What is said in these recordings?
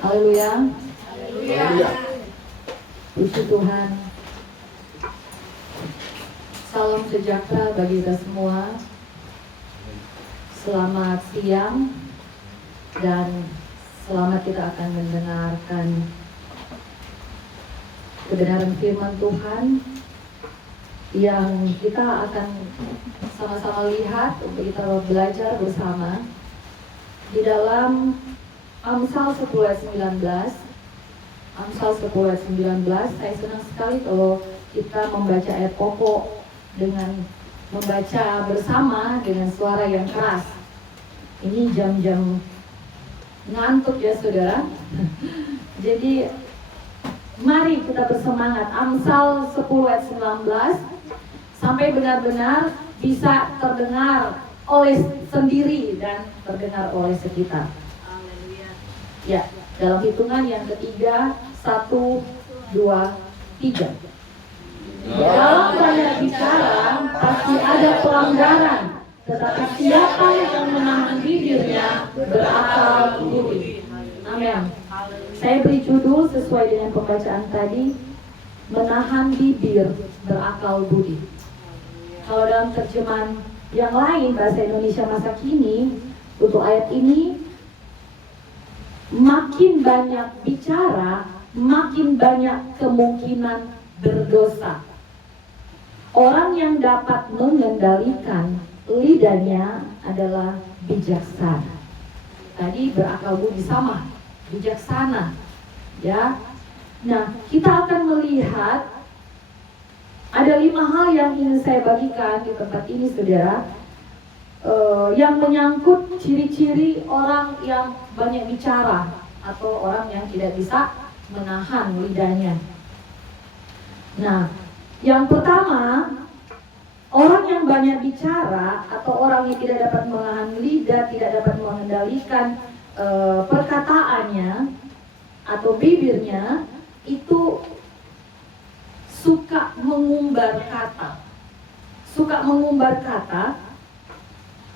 Haleluya. Haleluya. Puji Tuhan. Salam sejahtera bagi kita semua. Selamat siang dan selamat kita akan mendengarkan kebenaran firman Tuhan yang kita akan sama-sama lihat untuk kita belajar bersama di dalam Amsal 10 ayat 19. Amsal 10 ayat 19. Saya senang sekali kalau kita membaca ayat pokok dengan membaca bersama dengan suara yang keras. Ini jam-jam ngantuk ya saudara. Jadi mari kita bersemangat. Amsal 10 ayat 19 sampai benar-benar bisa terdengar oleh sendiri dan terdengar oleh sekitar. Ya, dalam hitungan yang ketiga, 1, 2, 3. Dalam banyak bicara pasti ada pelanggaran, tetapi siapa yang menahan bibirnya berakal budi. Amin. Saya beri judul sesuai dengan pembacaan tadi, menahan bibir berakal budi. Kalau dalam terjemahan yang lain bahasa Indonesia masa kini, untuk ayat ini, makin banyak bicara, makin banyak kemungkinan berdosa. Orang yang dapat mengendalikan lidahnya adalah bijaksana. Tadi berakal budi sama, bijaksana. Ya. Nah, kita akan melihat ada 5 hal yang ingin saya bagikan di tempat ini, saudara, yang menyangkut ciri-ciri orang yang banyak bicara atau orang yang tidak bisa menahan lidahnya. Nah, yang pertama, orang yang banyak bicara atau orang yang tidak dapat menahan lidah, tidak dapat mengendalikan perkataannya atau bibirnya, itu suka mengumbar kata. Suka mengumbar kata.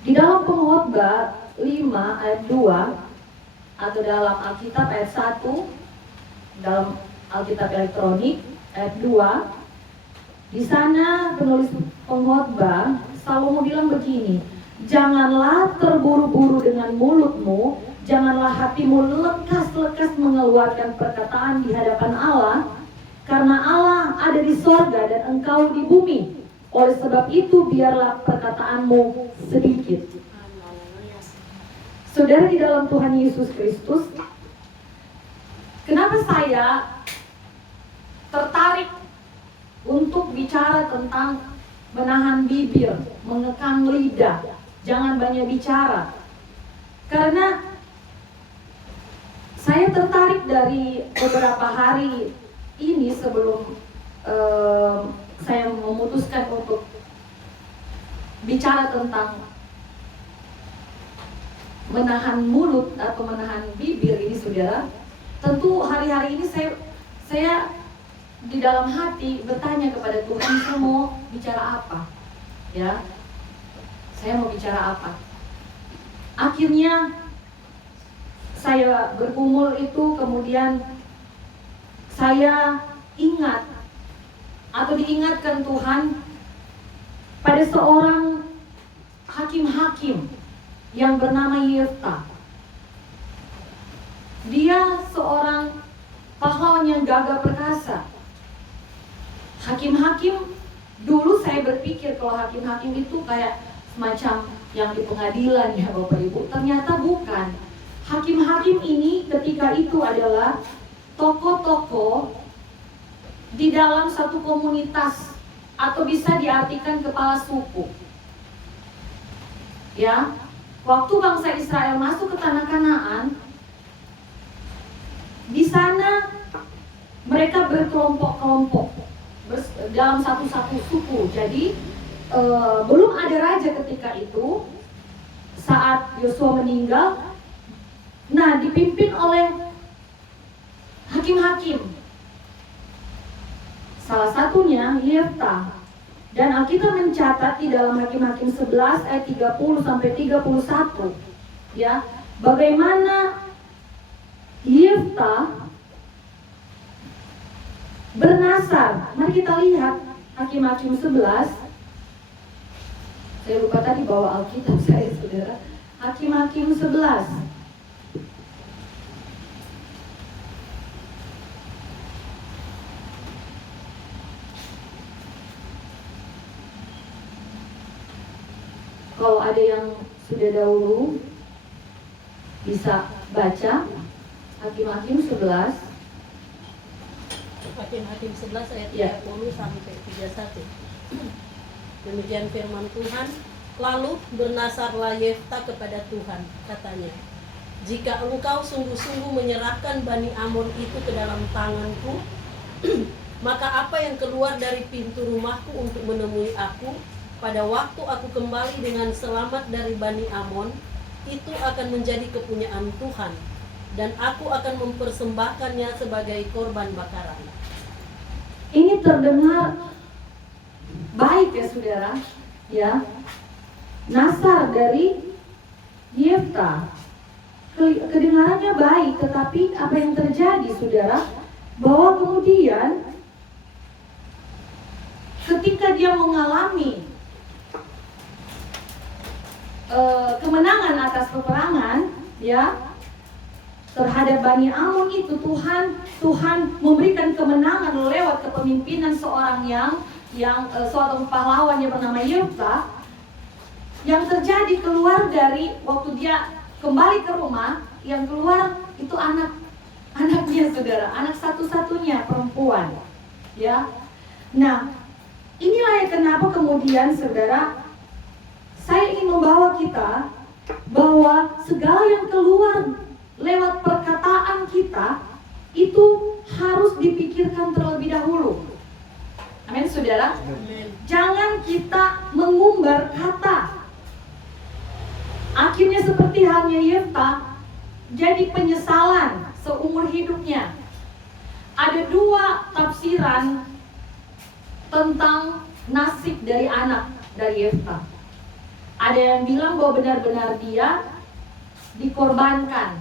Di dalam Pengkhotbah 5 ayat 2 atau dalam Alkitab ayat 1, dalam Alkitab elektronik ayat 2, di sana penulis Pengkhotbah Salomo bilang begini, janganlah terburu-buru dengan mulutmu, janganlah hatimu lekas-lekas mengeluarkan perkataan di hadapan Allah, karena Allah ada di sorga dan engkau di bumi. Oleh sebab itu biarlah perkataanmu sedikit. Saudara di dalam Tuhan Yesus Kristus, kenapa saya tertarik untuk bicara tentang menahan bibir, mengekang lidah, jangan banyak bicara? Karena saya tertarik dari beberapa hari ini sebelum saya memutuskan untuk bicara tentang menahan mulut atau menahan bibir ini, saudara. Tentu hari-hari ini saya di dalam hati bertanya kepada Tuhan, saya mau bicara apa? Ya, saya mau bicara apa? Akhirnya saya bergumul itu, kemudian saya ingat atau diingatkan Tuhan pada seorang hakim-hakim yang bernama Yefta. Dia seorang pahlawan yang gagah perkasa. Hakim-hakim, dulu saya berpikir kalau hakim-hakim itu kayak semacam yang di pengadilan ya Bapak Ibu. Ternyata bukan. Hakim-hakim ini ketika itu adalah tokoh-tokoh di dalam satu komunitas atau bisa diartikan kepala suku. Ya, waktu bangsa Israel masuk ke tanah Kanaan, di sana mereka berkelompok-kelompok dalam satu-satu suku. Jadi belum ada raja ketika itu saat Yosua meninggal. Nah, dipimpin oleh hakim-hakim. Salah satunya Yefta. Dan Alkitab mencatat di dalam Hakim-Hakim 11 ayat 30 sampai 31, ya, bagaimana Yefta Yefta bernasar. Mari kita lihat Hakim-Hakim 11. Saya lupa tadi bawa Alkitab saya, saudara. Hakim-Hakim 11. Kalau ada yang sudah dahulu bisa baca Hakim-Hakim 11. Hakim-Hakim 11 ayat Ya. 30 sampai 31. Demikian firman Tuhan. Lalu bernasarlah Yefta kepada Tuhan, katanya, jika engkau sungguh-sungguh menyerahkan Bani Amon itu ke dalam tanganku, maka apa yang keluar dari pintu rumahku untuk menemui aku pada waktu aku kembali dengan selamat dari Bani Amon, itu akan menjadi kepunyaan Tuhan, dan aku akan mempersembahkannya sebagai korban bakaran. Ini terdengar baik ya saudara, ya. Nasar dari Yefta kedengarannya baik, tetapi apa yang terjadi saudara, bahwa kemudian ketika dia mengalami kemenangan atas peperangan, ya, terhadap Bani Amon itu, Tuhan memberikan kemenangan lewat kepemimpinan seorang yang suatu pahlawan yang bernama Yefta. Yang terjadi keluar dari waktu dia kembali ke rumah, yang keluar itu anaknya saudara, anak satu-satunya perempuan, ya. Nah, inilah yang kenapa kemudian saudara, saya ingin membawa kita bahwa segala yang keluar lewat perkataan kita itu harus dipikirkan terlebih dahulu. Amin saudara. Amin. Jangan kita mengumbar kata. Akhirnya seperti halnya Yefta, jadi penyesalan seumur hidupnya. Ada dua tafsiran tentang nasib dari anak dari Yefta. Ada yang bilang bahwa benar-benar dia dikorbankan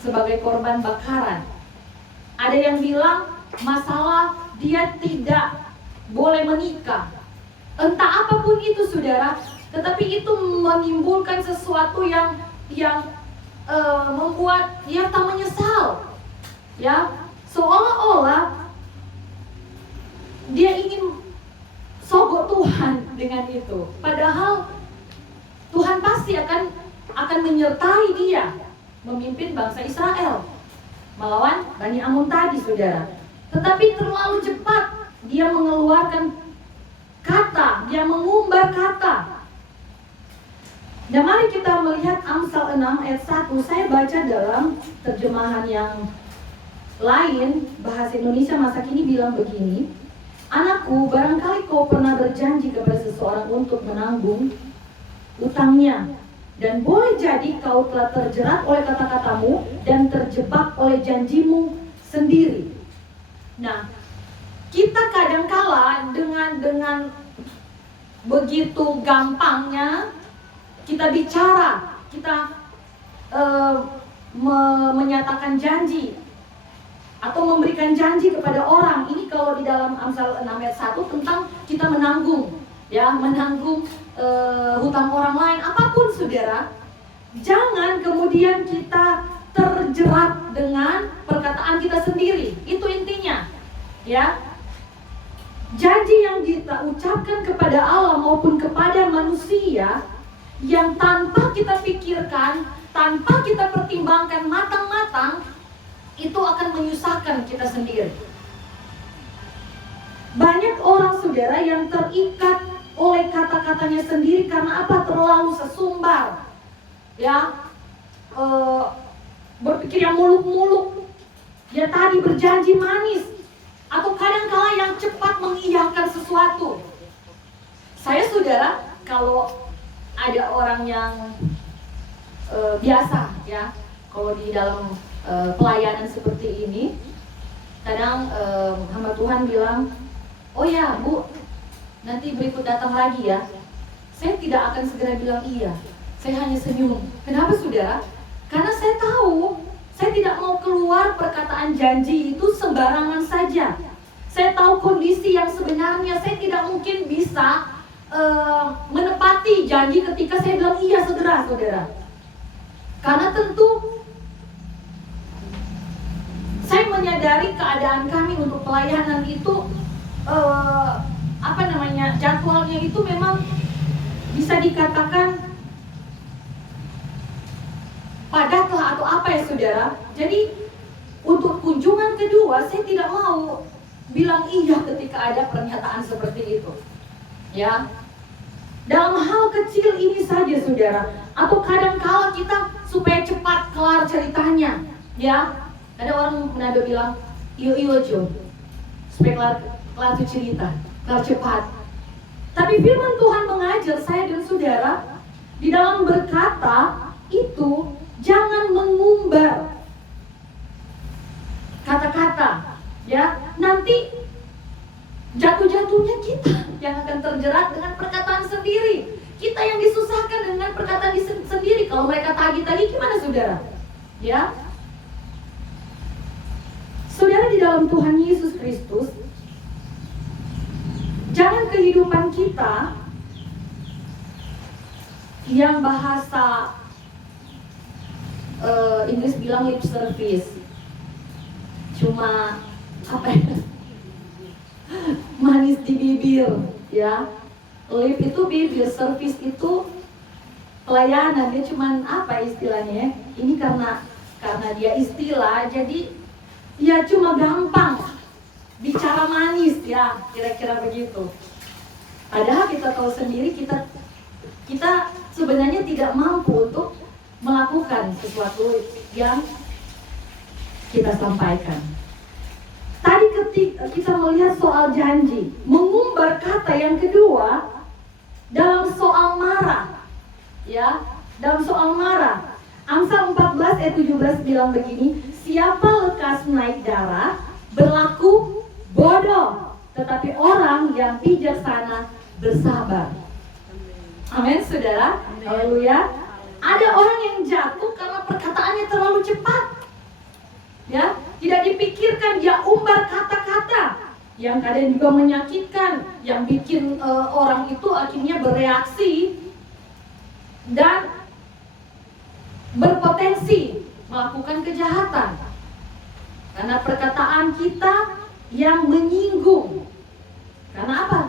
sebagai korban bakaran. Ada yang bilang masalah dia tidak boleh menikah. Entah apapun itu saudara, tetapi itu menimbulkan sesuatu yang membuat Yefta menyesal, ya, seolah-olah dia ingin sogok Tuhan dengan itu. Padahal Tuhan pasti akan menyertai dia memimpin bangsa Israel melawan Bani Amon tadi saudara. Tetapi terlalu cepat dia mengeluarkan kata, dia mengumbar kata. Dan mari kita melihat Amsal 6 ayat 1. Saya baca dalam terjemahan yang lain, bahasa Indonesia masa kini bilang begini. Anakku, barangkali kau pernah berjanji kepada seseorang untuk menanggung utangnya, dan boleh jadi kau telah terjerat oleh kata-katamu dan terjebak oleh janjimu sendiri. Nah, kita kadangkala dengan begitu gampangnya kita bicara, kita menyatakan janji atau memberikan janji kepada orang. Ini kalau di dalam Amsal 6 ayat 1 tentang kita menanggung, ya, menanggung hutang orang lain, apapun saudara. Jangan kemudian kita terjerat dengan perkataan kita sendiri. Itu intinya, ya. Janji yang kita ucapkan kepada Allah maupun kepada manusia yang tanpa kita pikirkan, tanpa kita pertimbangkan matang-matang, itu akan menyusahkan kita sendiri. Banyak orang saudara yang terikat oleh kata-katanya sendiri karena apa? Terlalu sesumbar, ya, berpikir yang muluk-muluk, ya, tadi berjanji manis, atau kadang-kala yang cepat mengiyakan sesuatu. Saya saudara, kalau ada orang yang biasa, ya, kalau di dalam pelayanan seperti ini, kadang hamba Tuhan bilang, oh ya Bu, nanti berikut datang lagi ya. Saya tidak akan segera bilang iya, saya hanya senyum. Kenapa saudara? Karena saya tahu saya tidak mau keluar perkataan janji itu sembarangan saja. Saya tahu kondisi yang sebenarnya, saya tidak mungkin bisa menepati janji ketika saya bilang iya segera, saudara. Karena tentu saya menyadari keadaan kami untuk pelayanan itu jadwalnya itu memang bisa dikatakan padatlah atau apa ya saudara. Jadi untuk kunjungan kedua saya tidak mau bilang iya ketika ada pernyataan seperti itu. Ya. Dalam hal kecil ini saja saudara, atau kadang-kala kita supaya cepat kelar ceritanya, ya. Ada orang menado bilang, iyo Jo, supaya kelar tuh cerita, kelar cepat. Tapi firman Tuhan mengajar saya dan saudara, di dalam berkata itu jangan mengumbar kata-kata, ya. Nanti jatuh-jatuhnya kita yang akan terjerat dengan perkataan sendiri. Kita yang disusahkan dengan perkataan sendiri. Kalau mereka tagih-tagih gimana saudara? Ya. Saudara, di dalam Tuhan Yesus Kristus, jangan kehidupan kita yang bahasa Inggris bilang lip service, cuma apa ya? Manis di bibir, ya. Lip itu bibir, service itu pelayanan. Dia cuman apa istilahnya? Ini karena dia istilah, jadi ya cuma gampang bicara manis, ya, kira-kira begitu. Padahal kita tahu sendiri kita sebenarnya tidak mampu untuk melakukan sesuatu yang kita sampaikan. Tadi ketika kita melihat soal janji, mengumbar kata yang kedua dalam soal marah, ya, dalam soal marah. Amsal 14 ayat 17 bilang begini, siapa lekas naik darah berlaku bodoh, tetapi orang yang bijaksana bersabar. Amin, saudara. Haleluya. Ada orang yang jatuh karena perkataannya terlalu cepat. Ya, tidak dipikirkan, dia umbar kata-kata yang kadang juga menyakitkan, yang bikin orang itu akhirnya bereaksi dan berpotensi melakukan kejahatan karena perkataan kita yang menyinggung. Karena apa?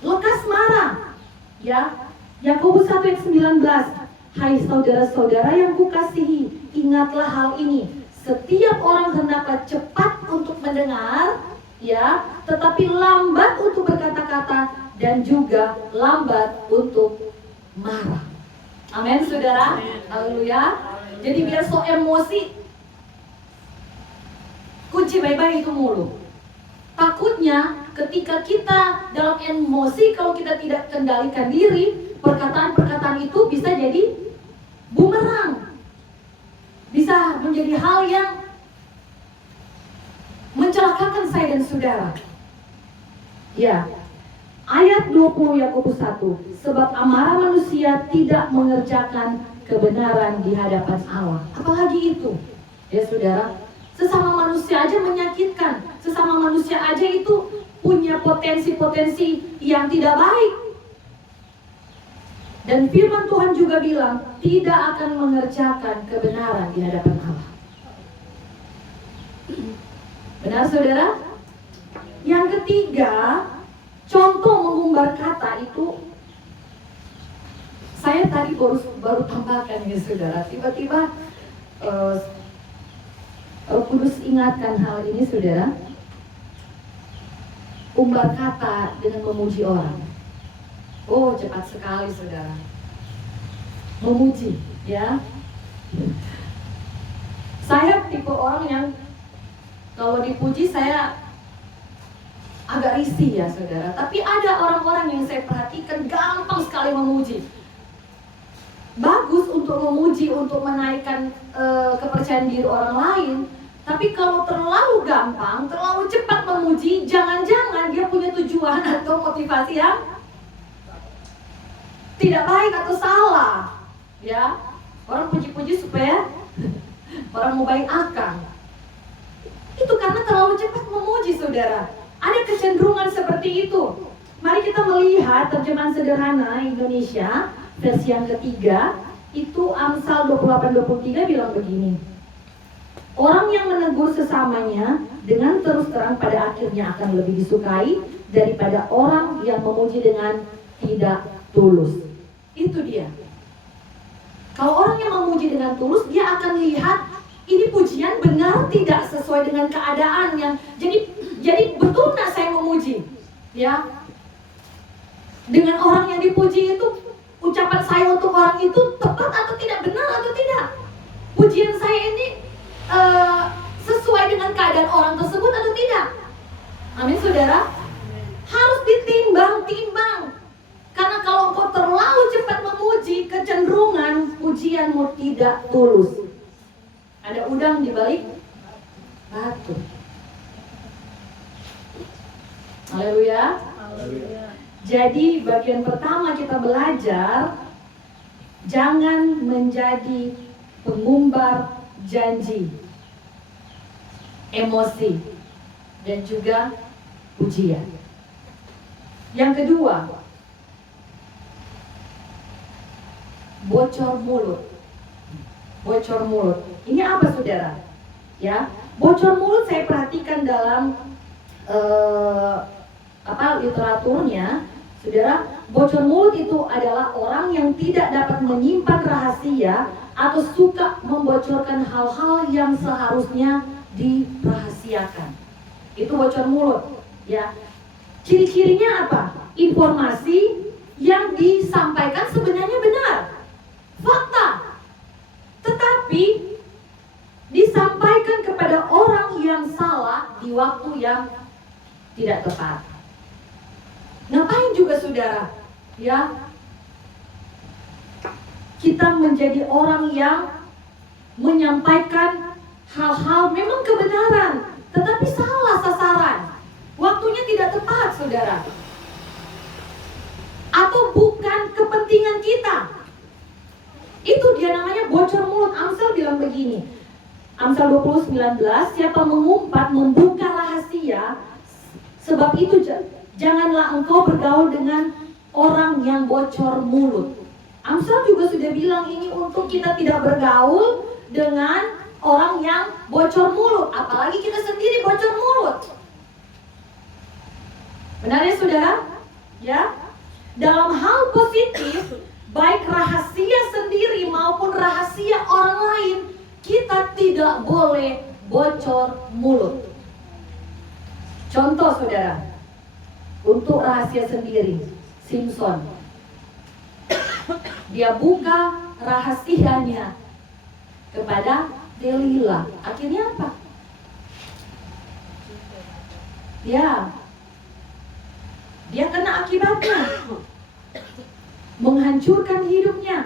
Lekas marah. Ya, Yakobus 1 ayat 19. Hai saudara-saudara yang kukasihi, ingatlah hal ini. Setiap orang hendaklah cepat untuk mendengar, ya, tetapi lambat untuk berkata-kata dan juga lambat untuk marah. Amin, saudara. Haleluya. Jadi biar so emosi, kunci baik-baik itu mulu. Takutnya ketika kita dalam emosi, kalau kita tidak kendalikan diri, perkataan-perkataan itu bisa jadi bumerang. Bisa menjadi hal yang mencelakakan saya dan saudara. Ya. Ayat 20 Yakobus 1. Sebab amarah manusia tidak mengerjakan kebenaran di hadapan Allah. Apalagi itu? Ya saudara, sesama manusia aja menyakitkan. Sesama manusia aja itu punya potensi-potensi yang tidak baik. Dan firman Tuhan juga bilang, tidak akan mengerjakan kebenaran di hadapan Allah. Benar saudara? Yang ketiga, contoh mengumbar kata itu, saya tadi baru tambahkan ya saudara. Tiba-tiba Roh Kudus ingatkan hal ini saudara. Umbar kata dengan memuji orang. Oh, cepat sekali saudara. Memuji, ya. Saya tipe orang yang kalau dipuji saya agak risih ya saudara. Tapi ada orang-orang yang saya perhatikan gampang sekali memuji. Bagus untuk memuji, untuk menaikkan kepercayaan diri orang lain. Tapi kalau terlalu gampang, terlalu cepat memuji, jangan-jangan dia punya tujuan atau motivasi yang tidak baik atau salah, ya. Orang puji-puji supaya orang mau baik akang. karena terlalu cepat memuji, saudara. Ada kecenderungan seperti itu. Mari kita melihat terjemahan sederhana Indonesia versi yang ketiga. Itu Amsal 28:23 bilang begini. Orang yang menegur sesamanya dengan terus terang pada akhirnya akan lebih disukai daripada orang yang memuji dengan tidak tulus. Itu dia. Kalau orang yang memuji dengan tulus, dia akan lihat ini pujian benar tidak sesuai dengan keadaannya. Jadi betul nggak saya memuji? Ya. Dengan orang yang dipuji itu, ucapan saya untuk orang itu tepat atau tidak, benar atau tidak? Pujian saya ini sesuai dengan keadaan orang tersebut atau tidak? Amin, saudara. Harus ditimbang-timbang. Karena kalau engkau terlalu cepat memuji, kecenderungan pujianmu tidak tulus. Ada udang di balik batu. Haleluya. Jadi bagian pertama kita belajar, jangan menjadi pengumbar janji, emosi, dan juga pujian. Yang kedua, bocor mulut. Bocor mulut. Ini apa, saudara? Ya, bocor mulut saya perhatikan dalam literaturnya, saudara. Bocor mulut itu adalah orang yang tidak dapat menyimpan rahasia atau suka membocorkan hal-hal yang seharusnya dirahasiakan. Itu bocor mulut, ya. Ciri-cirinya apa? Informasi yang disampaikan sebenarnya benar, fakta, tetapi disampaikan kepada orang yang salah di waktu yang tidak tepat. Ngapain juga, saudara? Ya, kita menjadi orang yang menyampaikan hal-hal memang kebenaran, tetapi salah sasaran. Waktunya tidak tepat, saudara. Atau bukan kepentingan kita. Itu dia namanya bocor mulut. Amsal bilang begini. Amsal 20:19, siapa mengumpat membuka rahasia, sebab itu janganlah engkau bergaul dengan orang yang bocor mulut. Amsal juga sudah bilang ini untuk kita tidak bergaul dengan orang yang bocor mulut, apalagi kita sendiri bocor mulut. Benar ya, saudara? Ya. Dalam hal positif, baik rahasia sendiri maupun rahasia orang lain, kita tidak boleh bocor mulut. Contoh, saudara, untuk rahasia sendiri, Simpson, dia buka rahasianya kepada Delila. Akhirnya apa? Ya, dia kena akibatnya, menghancurkan hidupnya.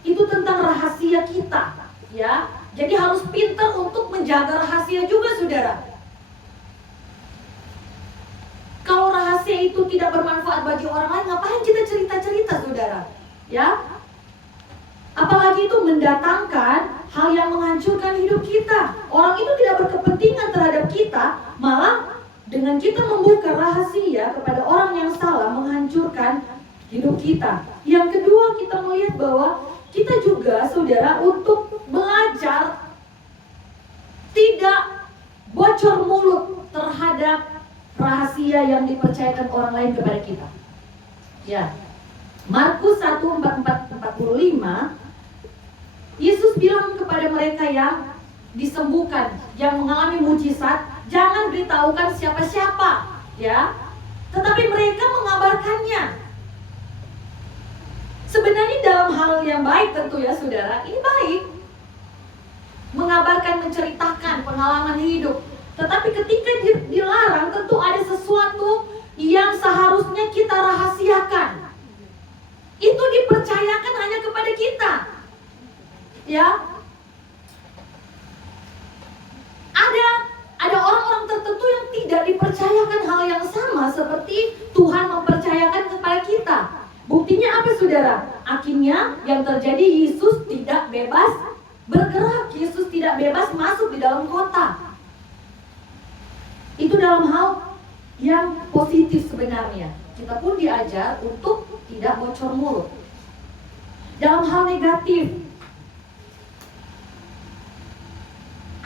Itu tentang rahasia kita, ya. Jadi harus pintar untuk menjaga rahasia juga, saudara. Kalau rahasia itu tidak bermanfaat bagi orang lain, ngapain kita cerita-cerita, saudara? Ya, apalagi itu mendatangkan hal yang menghancurkan hidup kita. Orang itu tidak berkepentingan terhadap kita, malah dengan kita membuka rahasia kepada orang yang salah menghancurkan hidup kita. Yang kedua, kita melihat bahwa kita juga, saudara, untuk belajar tidak bocor mulut terhadap rahasia yang dipercayakan orang lain kepada kita. Ya. Markus 1:44-45, Yesus bilang kepada mereka yang disembuhkan, yang mengalami mujizat, jangan beritahukan siapa-siapa, ya. Tetapi mereka mengabarkannya. Sebenarnya dalam hal yang baik tentu ya, saudara, ini baik. Mengabarkan, menceritakan pengalaman hidup. Tetapi ketika dilarang, tentu ada sesuatu yang seharusnya kita rahasiakan. Itu dipercayakan hanya kepada kita. Ya. Ada orang-orang tertentu yang tidak dipercayakan hal yang sama seperti Tuhan mempercayakan kepada kita. Buktinya apa, saudara? Akhirnya yang terjadi, Yesus tidak bebas bergerak. Yesus tidak bebas masuk di dalam kota. dalam hal yang positif sebenarnya. Kita pun diajar untuk tidak bocor mulut. Dalam hal negatif,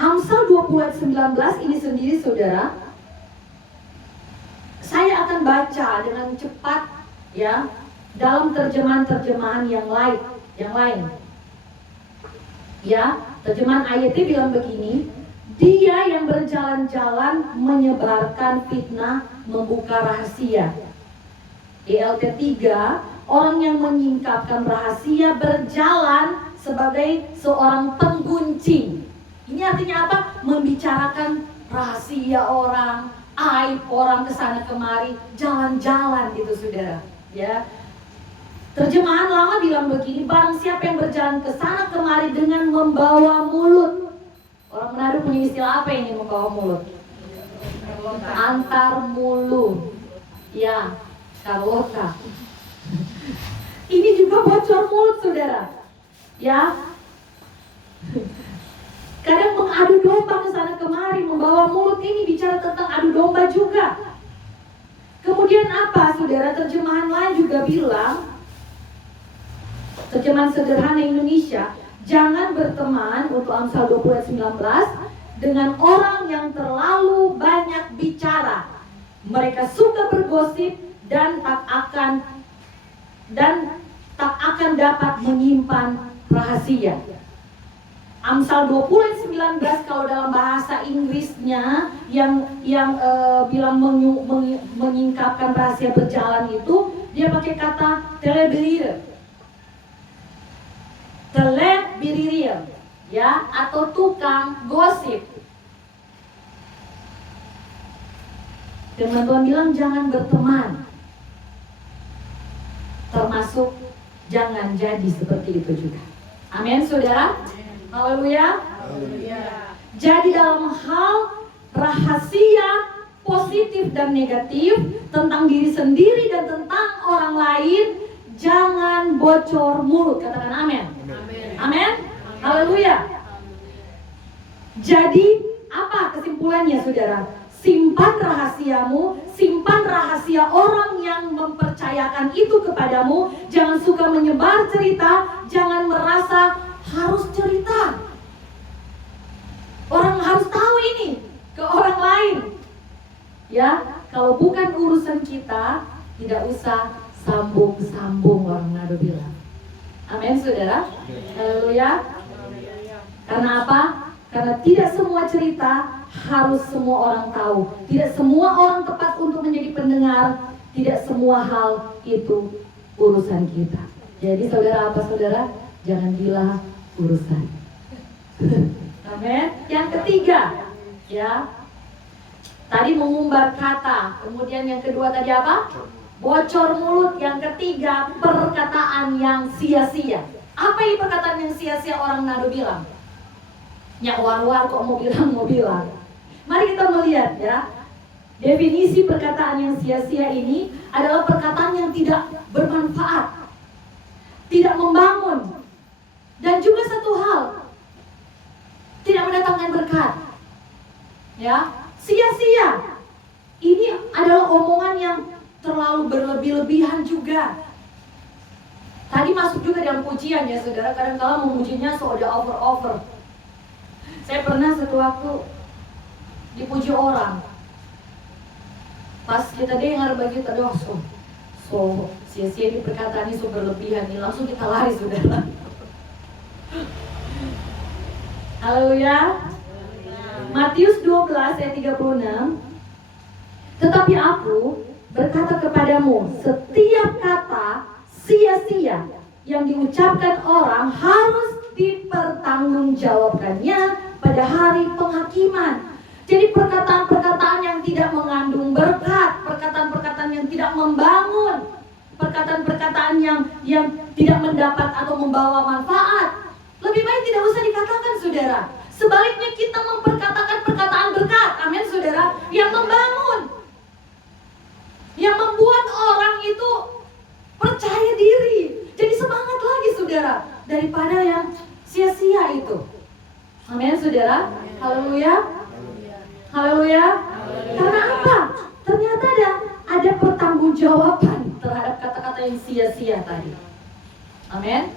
Amsal 20 ayat 19 ini sendiri saudara, saya akan baca dengan cepat ya, dalam terjemahan-terjemahan yang lain. Ya, terjemahan ayatnya bilang begini, dia yang berjalan-jalan menyebarkan fitnah, membuka rahasia. ELT 3, orang yang menyingkapkan rahasia berjalan sebagai seorang penggunci. Ini artinya apa? Membicarakan rahasia orang, aib orang kesana kemari, jalan-jalan gitu saudara. Ya. Terjemahan lama bilang begini, barang siapa yang berjalan kesana kemari dengan membawa mulut. Orang Manado punya istilah apa ini membawa mulut? Antar mulut. Ya, Carlota. Ini juga bocor mulut saudara. Ya. Kadang mengadu domba kesana kemari, membawa mulut ini bicara tentang adu domba juga. Kemudian apa saudara? Terjemahan lain juga bilang, terjemahan sederhana Indonesia, jangan berteman untuk Amsal 20 ayat 19 dengan orang yang terlalu banyak bicara. Mereka suka bergosip dan tak akan dapat menyimpan rahasia. Amsal 20 ayat 19 kalau dalam bahasa Inggrisnya yang bilang menyingkapkan rahasia berjalan itu, dia pakai kata telebirier, ya, atau tukang gosip. Firman Tuhan bilang jangan berteman, termasuk jangan jadi seperti itu juga. Amin saudara. Haleluya. Jadi dalam hal rahasia positif dan negatif tentang diri sendiri dan tentang orang lain, jangan bocor mulut. Katakan amin. Amin. Haleluya. Jadi apa kesimpulannya saudara? Simpan rahasiamu, simpan rahasia orang yang mempercayakan itu kepadamu. Jangan suka menyebar cerita, jangan merasa harus cerita. Orang harus tahu ini ke orang lain. Ya, kalau bukan urusan kita, tidak usah sambung-sambung, orang Manado bilang. Amin saudara. Haleluya. Karena apa? Karena tidak semua cerita harus semua orang tahu. Tidak semua orang tepat untuk menjadi pendengar. Tidak semua hal itu urusan kita. Jadi saudara apa saudara? Jangan bilang urusan. Amin. Yang ketiga, ya. Tadi mengumbar kata. Kemudian yang kedua tadi apa? Bocor mulut. Yang ketiga, perkataan yang sia-sia. Apa ini perkataan yang sia-sia orang Manado bilang? Ya war-war kok mau bilang. Mari kita melihat ya. Definisi perkataan yang sia-sia ini adalah perkataan yang tidak bermanfaat, tidak membangun, dan juga satu hal, tidak mendatangkan berkat. Ya, sia-sia. Ini adalah omongan yang terlalu berlebih-lebihan juga. Tadi masuk juga dalam pujian ya saudara. Kadang-kala memujinya sudah over. Saya pernah satu waktu dipuji orang. Pas kita dengar begitu, aduh so sia-sia di perkataan ini so berlebihan nih, langsung kita lari saudara. Haleluya. Matius 12 ayat 36. Tetapi aku berkata kepadamu, setiap kata sia-sia yang diucapkan orang harus dipertanggungjawabkannya pada hari penghakiman. Jadi perkataan-perkataan yang tidak mengandung berkat, perkataan-perkataan yang tidak membangun, perkataan-perkataan yang tidak mendapat atau membawa manfaat, lebih baik tidak usah dikatakan saudara. Sebaliknya kita memperkatakan perkataan berkat, amin saudara, yang membangun, yang membuat orang itu percaya diri, jadi semangat lagi saudara, daripada yang sia-sia itu. Amin saudara. Haleluya. Haleluya. Karena apa? Ternyata ada pertanggungjawaban terhadap kata-kata yang sia-sia tadi. Amin.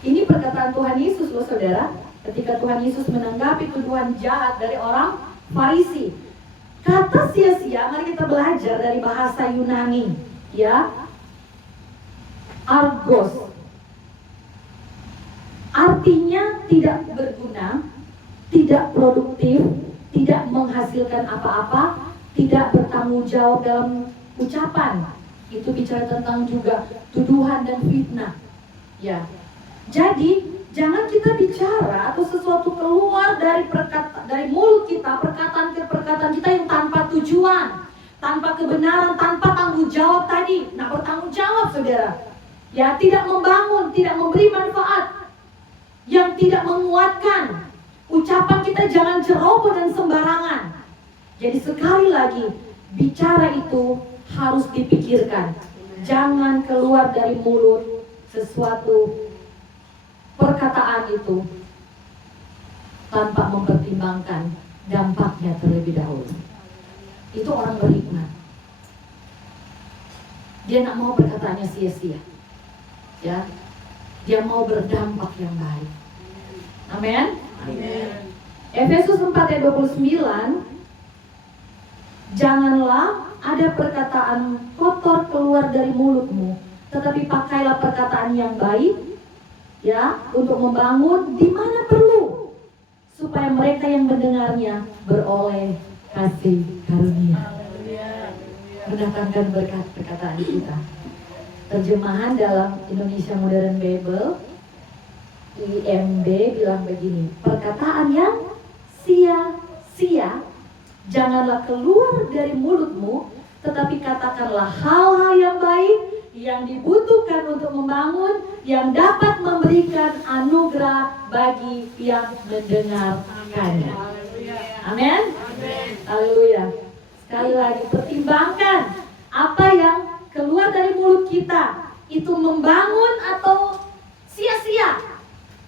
Ini perkataan Tuhan Yesus loh saudara. Ketika Tuhan Yesus menanggapi tuduhan jahat dari orang Farisi. Kata sia-sia, mari kita belajar dari bahasa Yunani, ya. Argos. Artinya tidak berguna, tidak produktif, tidak menghasilkan apa-apa, tidak bertanggung jawab dalam ucapan. Itu bicara tentang juga tuduhan dan fitnah. Ya. Jadi jangan kita bicara atau sesuatu keluar dari mulut kita, perkataan kita yang tanpa tujuan, tanpa kebenaran, tanpa tanggung jawab tadi. Nah, bertanggung jawab saudara. Ya, tidak membangun, tidak memberi manfaat, yang tidak menguatkan. Ucapan kita jangan ceroboh dan sembarangan. Jadi sekali lagi, bicara itu harus dipikirkan. Jangan keluar dari mulut sesuatu perkataan itu tanpa mempertimbangkan dampaknya terlebih dahulu. Itu orang berhikmat. Dia tak mau perkataannya sia-sia. Ya, dia mau berdampak yang baik. Amin. Efesus 4 ayat 29. Janganlah ada perkataan kotor keluar dari mulutmu, tetapi pakailah perkataan yang baik, ya, untuk membangun di mana perlu, supaya mereka yang mendengarnya beroleh kasih karunia. Mendatangkan berkat perkataan kita. Terjemahan dalam Indonesia Modern Bible IMB bilang begini, perkataan yang sia-sia janganlah keluar dari mulutmu, tetapi katakanlah hal-hal yang baik yang dibutuhkan untuk membangun, yang dapat memberikan anugerah bagi yang mendengarkannya. Amin. Haleluya. Sekali lagi, pertimbangkan apa yang keluar dari mulut kita, itu membangun atau sia-sia,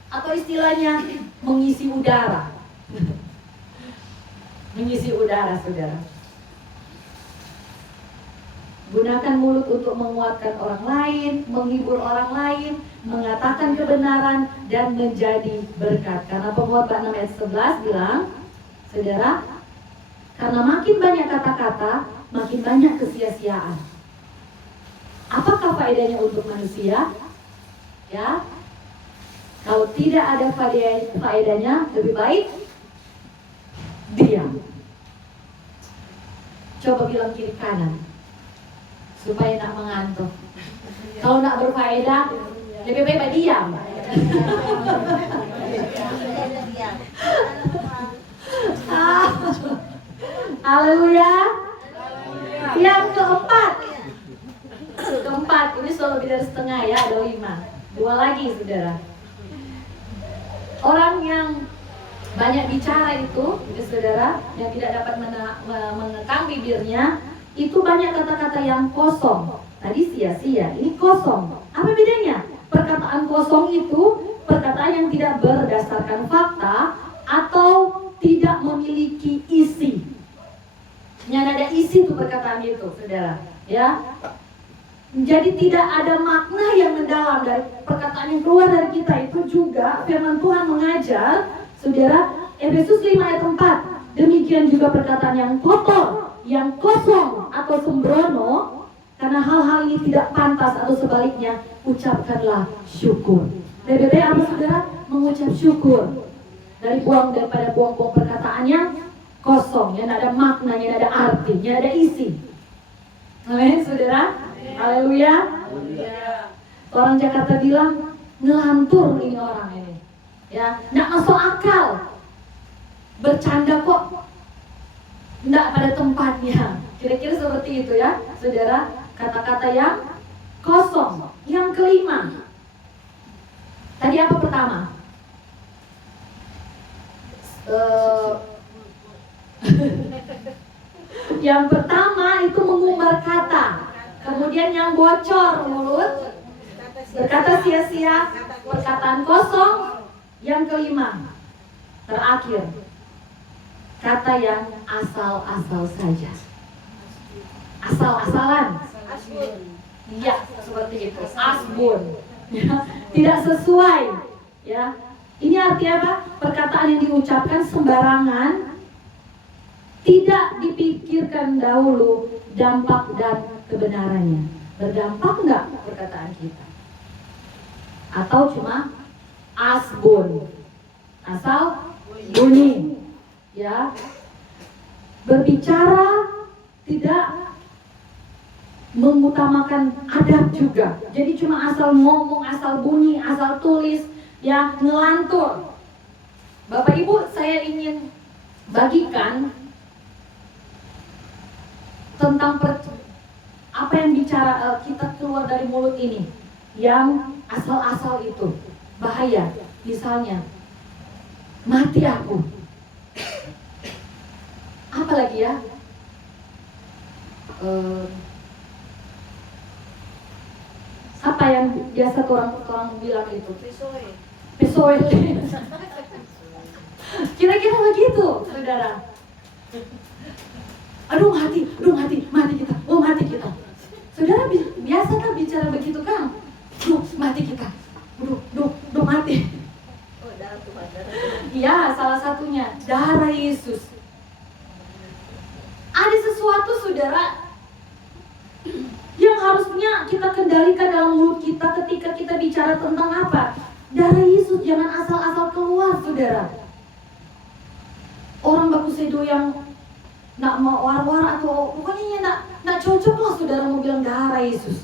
atau istilahnya mengisi udara. Mengisi udara, saudara. Gunakan mulut untuk menguatkan orang lain, menghibur orang lain, mengatakan kebenaran, dan menjadi berkat. Karena Pengkhotbah 6 ayat 11 bilang, saudara, karena makin banyak kata-kata, makin banyak kesia-siaan. Apakah faedahnya untuk manusia? Ya, kalau tidak ada faedahnya, lebih baik diam. Coba bilang kiri kanan, supaya tak mengantuk. Kalau tak berfaedah, lebih baik diam. Haleluya. Yang keempat, ini sudah lebih dari setengah ya, ada 5. 2 lagi saudara. Orang yang banyak bicara itu, saudara, yang tidak dapat mengekang bibirnya, itu banyak kata-kata yang kosong. Tadi sia-sia, ini kosong. Apa bedanya? Perkataan kosong itu perkataan yang tidak berdasarkan fakta atau tidak memiliki isi. Yang ada isi itu perkataan itu, saudara. Ya. Jadi tidak ada makna yang mendalam dari perkataan yang keluar dari kita. Itu juga firman Tuhan mengajar, saudara, Efesus 5 ayat 4. Demikian juga perkataan yang kotor, yang kosong atau sembrono, karena hal-hal ini tidak pantas atau sebaliknya, ucapkanlah syukur. Lebih baik apa saudara? Mengucap syukur daripada buang-buang perkataan yang kosong, yang ada maknanya, yang ada arti, yang ada isi. Amin, saudara. Haleluya. Orang Jakarta bilang ngelantur ini orang ini. Ya, nggak masuk akal. Bercanda kok nggak pada tempatnya. Kira-kira seperti itu ya, saudara. Kata-kata yang kosong. Yang kelima. Tadi apa pertama? Yang pertama itu mengumbar kata. Kemudian yang bocor mulut, berkata sia-sia, perkataan kosong. Yang kelima, Terakhir, kata yang asal-asal saja. Asal-asalan. Iya, seperti itu. Asbun. Ya, tidak sesuai. Ya. Ini artinya apa? Perkataan yang diucapkan sembarangan, tidak dipikirkan dahulu dampak dan kebenarannya. Berdampak enggak perkataan kita? Atau cuma asbun, asal bunyi, ya. Berbicara tidak mengutamakan adab juga. Jadi cuma asal ngomong, asal bunyi, asal tulis, ya, ngelantur. Bapak Ibu, saya ingin bagikan tentang apa yang kita keluar dari mulut ini, yang asal-asal itu bahaya. Misalnya, mati aku. Apa lagi ya? Apa yang biasa orang bilang itu? Pesoe. Kira-kira begitu, saudara. Aduh mati kita, mati kita. Saudara biasa kan bicara begitu kan? Mati kita, mati. Iya, salah satunya darah Yesus. Ada sesuatu, saudara, yang harusnya kita kendalikan dalam mulut kita ketika kita bicara tentang apa? Darah Yesus jangan asal-asal keluar, saudara. Orang baku sedo yang nak mau war-war atau pokoknya nak cocok lah, saudara mau bilang darah Yesus.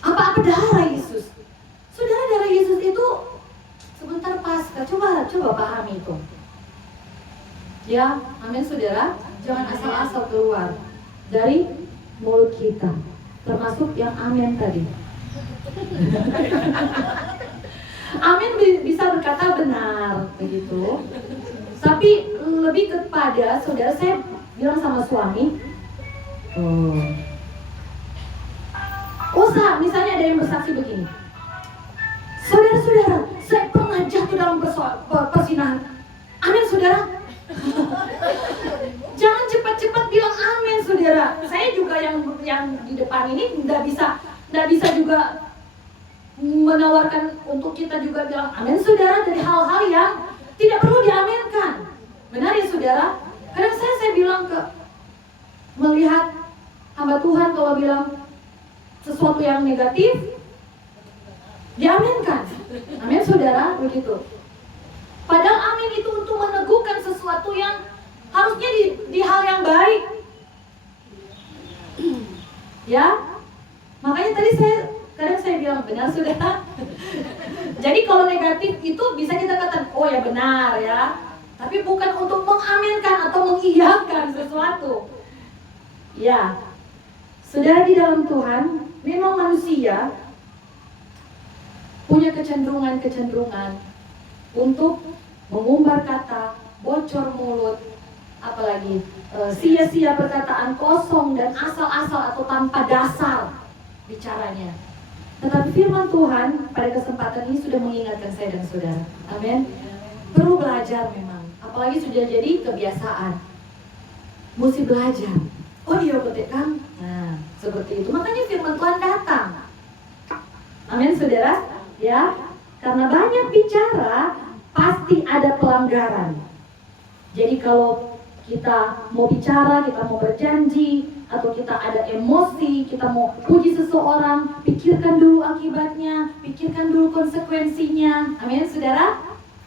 Apa darah Yesus? Saudara, darah Yesus itu sebentar pasca. Coba pahami itu. Ya, amin saudara. Jangan asal-asal keluar dari mulut kita. Termasuk yang amin tadi. Amin bisa berkata benar, begitu. Tapi lebih kepada, saudara, saya bilang sama suami, misalnya ada yang bersaksi begini, saudara-saudara, saya pernah jatuh dalam persinahan. Amin, saudara. Jangan cepat-cepat bilang amin, saudara. Saya juga yang di depan ini nggak bisa juga menawarkan untuk kita juga bilang amin, saudara, dari hal-hal yang tidak perlu diaminkan. Benar ya, saudara? Kadang saya bilang melihat hamba Tuhan kalau bilang sesuatu yang negatif, diaminkan. Amin, saudara, begitu. Padahal amin itu untuk meneguhkan sesuatu yang harusnya di hal yang baik. Ya, makanya tadi kadang saya bilang benar, saudara. Jadi kalau negatif itu bisa kita katakan, oh ya benar ya. Tapi bukan untuk mengaminkan atau mengiyakan sesuatu. Ya, saudara, di dalam Tuhan, memang manusia punya kecenderungan untuk mengumbar kata, bocor mulut, apalagi sia-sia perkataan, kosong dan asal-asal atau tanpa dasar bicaranya. Tetapi firman Tuhan pada kesempatan ini sudah mengingatkan saya dan saudara. Amin. Perlu belajar memang, apalagi sudah jadi kebiasaan. Mesti belajar. Oh iya betul kan? Nah, seperti itu. Makanya firman Tuhan datang. Amin, saudara. Ya, karena banyak bicara pasti ada pelanggaran. Jadi kalau kita mau bicara, kita mau berjanji, atau kita ada emosi, kita mau puji seseorang, pikirkan dulu akibatnya, pikirkan dulu konsekuensinya. Amin, saudara.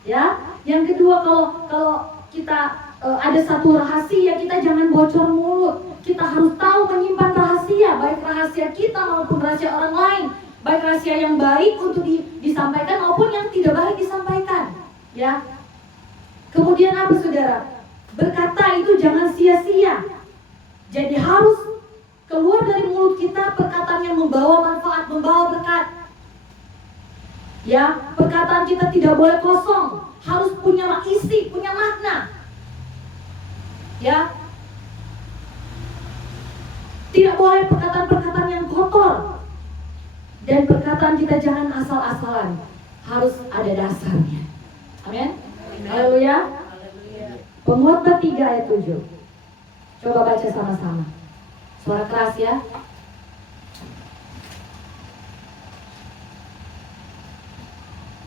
Ya. Yang kedua, kalau kita ada satu rahasia, kita jangan bocor mulut. Kita harus tahu menyimpan rahasia, baik rahasia kita maupun rahasia orang lain, baik rahasia yang baik untuk disampaikan maupun yang tidak baik disampaikan. Ya. Kemudian apa, saudara? Berkata itu jangan sia-sia. Jadi harus keluar dari mulut kita perkataan yang membawa manfaat, membawa berkat. Ya, perkataan kita tidak boleh kosong, harus punya isi, punya makna. Ya. Tidak boleh perkataan-perkataan yang kotor. Dan perkataan kita jangan asal-asalan, harus ada dasarnya. Amin. Haleluya. Haleluya. Pengkhotbah 3 ayat 7. Coba baca sama-sama. Suara keras ya.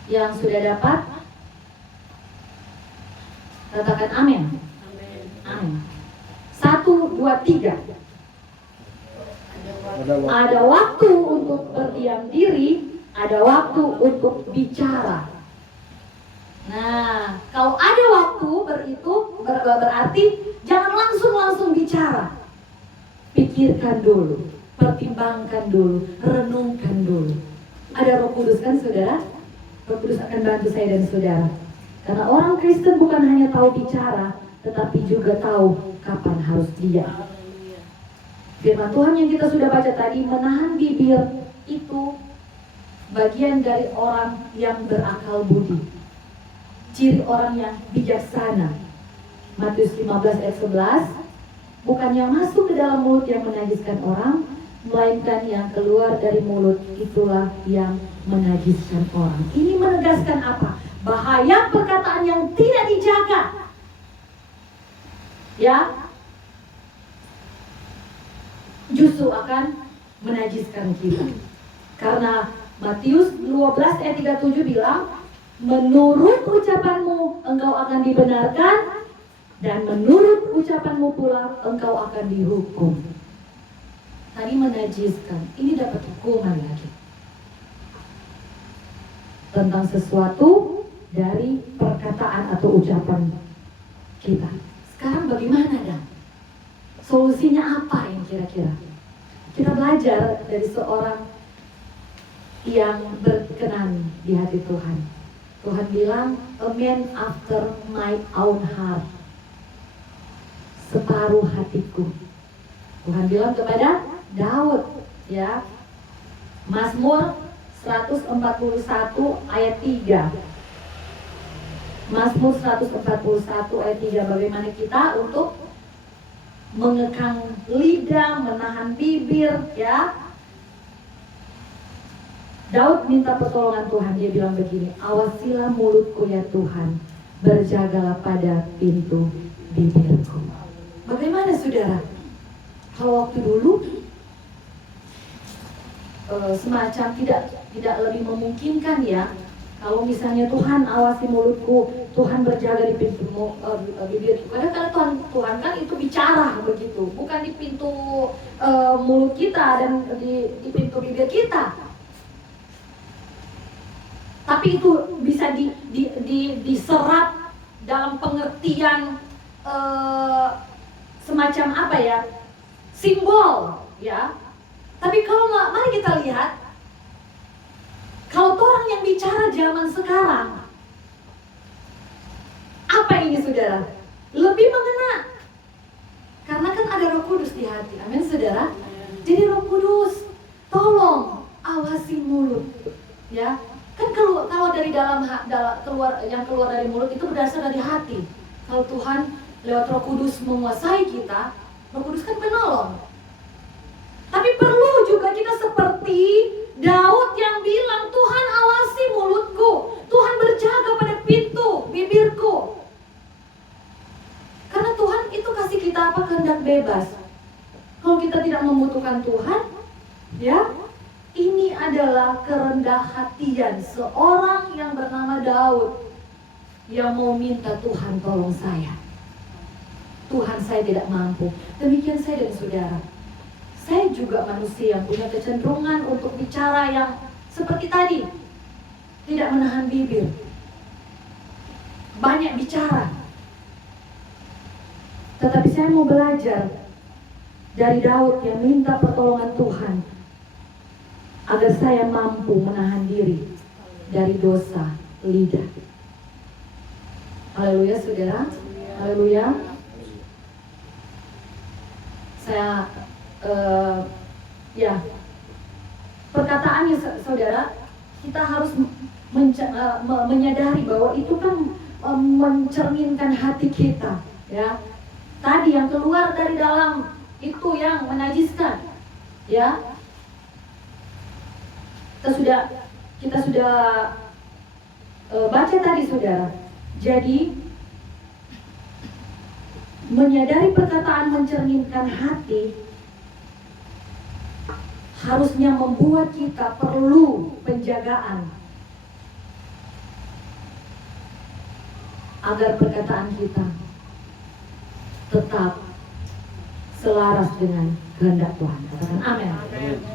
Yang sudah dapat, katakan amin. Amin. Amin. 1, 2, 3. Ada waktu untuk berdiam diri, ada waktu untuk bicara. Nah, kalau ada waktu berarti jangan langsung bicara. Pikirkan dulu, pertimbangkan dulu, renungkan dulu. Ada Roh Kudus kan saudara? Roh Kudus akan bantu saya dan saudara. Karena orang Kristen bukan hanya tahu bicara, tetapi juga tahu kapan harus diam. Haleluya. Firman Tuhan yang kita sudah baca tadi, menahan bibir itu bagian dari orang yang berakal budi. Ciri orang yang bijaksana. Matius 15 ayat 11, bukan yang masuk ke dalam mulut yang menajiskan orang, melainkan yang keluar dari mulut itulah yang menajiskan orang. Ini menegaskan apa? Bahaya perkataan yang tidak dijaga. Ya, justru akan menajiskan kita. Karena Matius 12 ayat 37 bilang, menurut ucapanmu engkau akan dibenarkan, dan menurut ucapanmu pula engkau akan dihukum. Tadi menajiskan, ini dapat hukuman lagi. Tentang sesuatu dari perkataan atau ucapan kita. Sekarang bagaimana dan? Solusinya apa yang kira-kira? Kita belajar dari seorang yang berkenan di hati Tuhan. Tuhan bilang, a man after my own heart. Separuh hatiku. Tuhan bilang kepada Daud, ya. Mazmur 141 ayat 3. Mazmur 141 ayat 3. Bagaimana kita untuk mengekang lidah, menahan bibir, ya. Daud minta pertolongan Tuhan. Dia bilang begini, awasilah mulutku ya Tuhan, berjagalah pada pintu bibirku. Bagaimana saudara? Kalau waktu dulu semacam tidak lebih memungkinkan ya. Kalau misalnya Tuhan awasi mulutku, Tuhan berjaga di pintu bibirku. Kadang-kadang Tuhan kan itu bicara begitu, bukan di pintu mulut kita dan di pintu bibir kita. Tapi itu bisa diserap dalam pengertian semacam apa ya, simbol ya. Tapi kalau mari kita lihat, kalau orang yang bicara zaman sekarang, apa ini saudara? Lebih mengena, karena kan ada Roh Kudus di hati, amin saudara. Jadi Roh Kudus, tolong awasi mulut, ya. Kan kalau dari keluar dari mulut itu berdasar dari hati. Kalau Tuhan lewat Roh Kudus menguasai kita, Roh Kudus kan penolong. Tapi perlu juga kita seperti Daud yang bilang, Tuhan awasi mulutku, Tuhan berjaga pada pintu bibirku. Karena Tuhan itu kasih kita apa? Kehendak bebas. Kalau kita tidak membutuhkan Tuhan, ya, ini adalah kerendah hatian seorang yang bernama Daud yang mau minta Tuhan tolong saya. Tuhan, saya tidak mampu. Demikian saya dan saudara. Saya juga manusia yang punya kecenderungan untuk bicara yang seperti tadi, tidak menahan bibir, banyak bicara. Tetapi saya mau belajar dari Daud yang minta pertolongan Tuhan agar saya mampu menahan diri dari dosa lidah. Haleluya saudara, haleluya. Saya ya, perkataannya saudara, kita harus menyadari bahwa itu kan mencerminkan hati kita, ya. Tadi yang keluar dari dalam itu yang menajiskan, ya. Kita sudah baca tadi saudara, Jadi menyadari perkataan mencerminkan hati harusnya membuat kita perlu penjagaan agar perkataan kita tetap selaras dengan kehendak Tuhan. Katakan amin.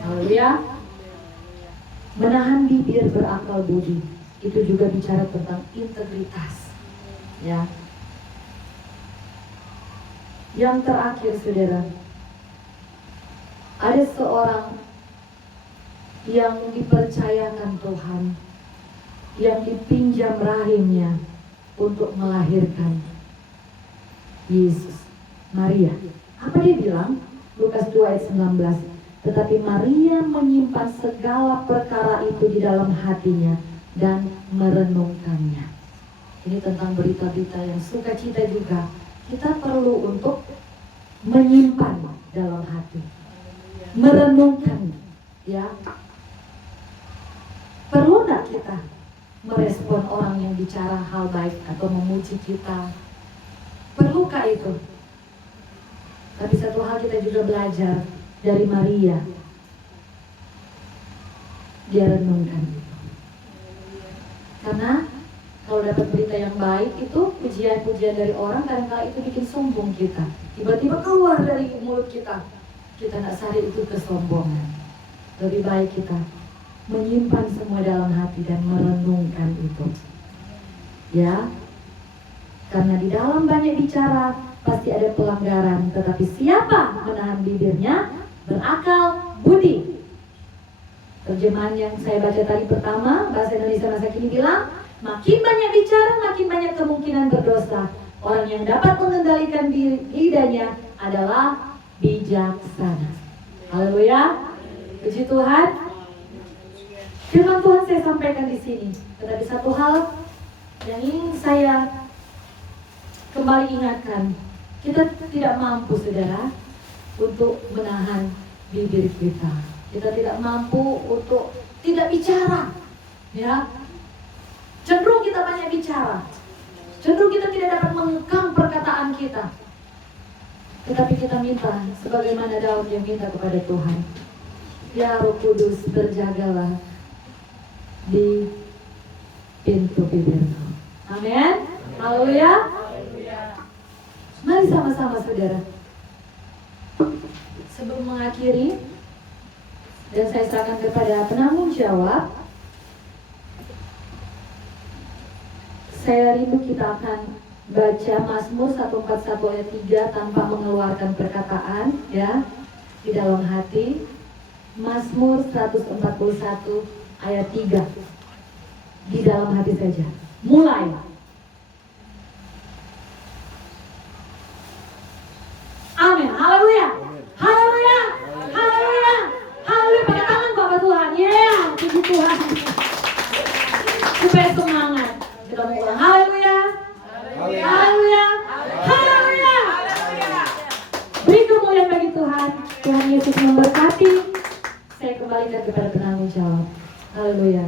Haleluya. Menahan bibir berakal budi, itu juga bicara tentang integritas. Ya. Yang terakhir, saudara, ada seorang yang dipercayakan Tuhan, yang dipinjam rahimnya untuk melahirkan Yesus, Maria. Apa dia bilang? Lukas 2 ayat 19. Tetapi Maria menyimpan segala perkara itu di dalam hatinya dan merenungkannya. Ini tentang berita-berita yang sukacita juga. Kita perlu untuk menyimpan dalam hati, merenungkan, ya. Perlu nggak kita merespon orang yang bicara hal baik atau memuji kita? Perlukah itu? Tapi satu hal kita juga belajar dari Maria, dia renungkan itu. Karena kalau dapat berita yang baik itu, pujian-pujian dari orang kadang-kadang itu bikin sombong kita. Tiba-tiba keluar dari mulut kita, kita nggak sadar itu kesombongan. Lebih baik kita menyimpan semua dalam hati dan merenungkan itu. Ya, karena di dalam banyak bicara pasti ada pelanggaran, tetapi siapa menahan bibirnya berakal budi. Terjemahan yang saya baca tadi pertama, bahasa Indonesia masa kini bilang, makin banyak bicara, makin banyak kemungkinan berdosa. Orang yang dapat mengendalikan lidahnya adalah bijaksana. Haleluya. Puji Tuhan. Firman Tuhan saya sampaikan di sini. Tetapi satu hal yang ingin saya kembali ingatkan, kita tidak mampu, saudara, untuk menahan bibir kita. Kita tidak mampu untuk tidak bicara, ya. Cenderung kita banyak bicara, cenderung kita tidak dapat mengekang perkataan kita. Tetapi kita minta, sebagaimana Daud yang minta kepada Tuhan, ya Roh Kudus, berjagalah di pintu bibirku. Amin. Haleluya. Mari sama-sama, saudara. Sebelum mengakhiri, dan saya serahkan kepada penanggung jawab, saya rindu kita akan baca Mazmur 141 ayat 3 tanpa mengeluarkan perkataan, ya, di dalam hati. Mazmur 141 ayat 3 di dalam hati saja. Mulai. Amin. Haleluya. Haleluya. Haleluya. Haleluya. Pakai tangan Bapak Tuhan. Yeah. Puji Tuhan. Supaya semangat. Kita mengulang. Haleluya. Haleluya. Haleluya. Beri kemuliaan bagi Tuhan. Tuhan Yesus memberkati. Saya kembalikan kepada penanggung jawab. Haleluya.